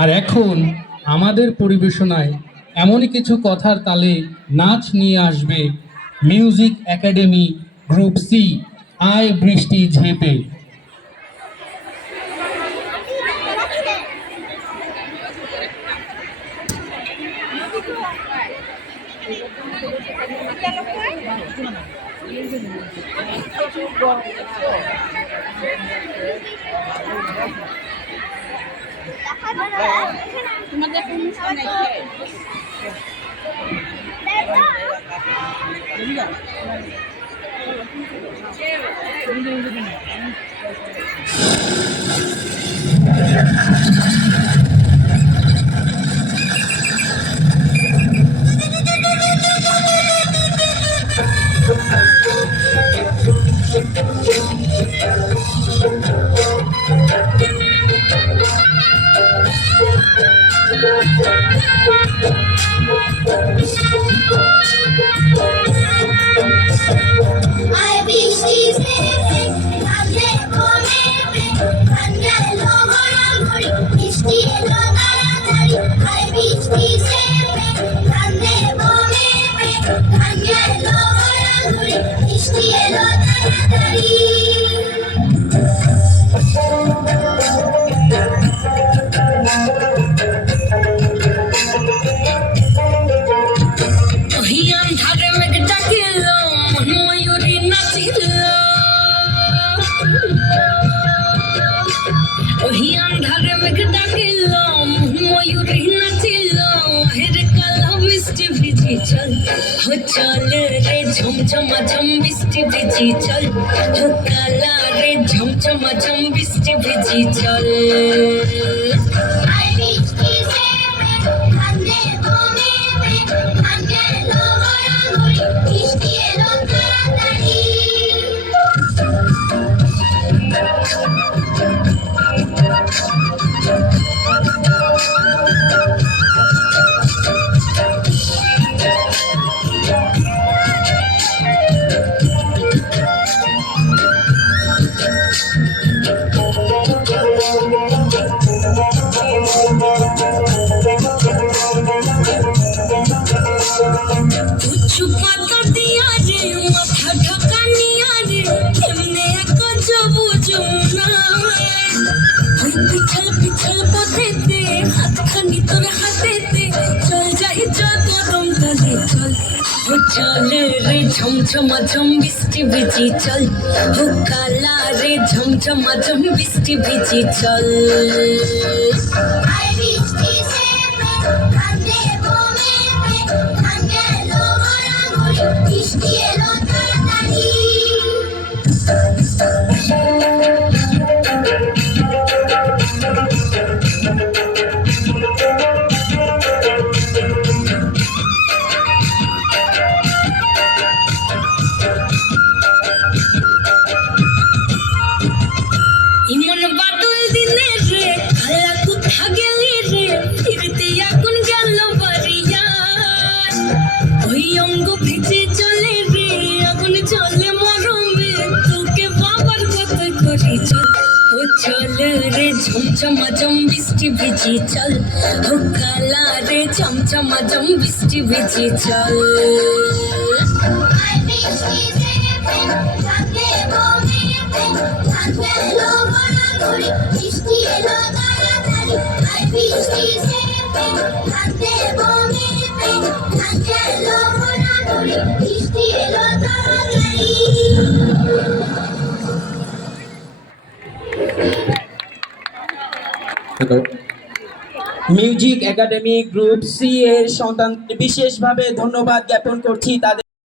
আর এখন আমাদের পরিবেশনায় এমনই কিছু কথার তালে নাচ নিয়ে আসবে মিউজিক একাডেমি গ্রুপ সি, আয় বৃষ্টি ঝেঁপে। তোমাদের অনুষ্ঠান আছে चल रे झमझमा झम बिस्टी भिजी चल हो काला रे झमझमा झम बिस्टी भिजी चल चल रे झमझमा झम बिस्टी भिजी चल हो काला रे झमझमा झम बिस्टी भिजी चल झमझमा झम बिस्टी भिजी चल हो काला रे झमझमा झम बिस्टी भिजी चल মিউজিক একাডেমি গ্রুপ সি এর সন্তান বিশেষভাবে ধন্যবাদ জ্ঞাপন করছি তাদের।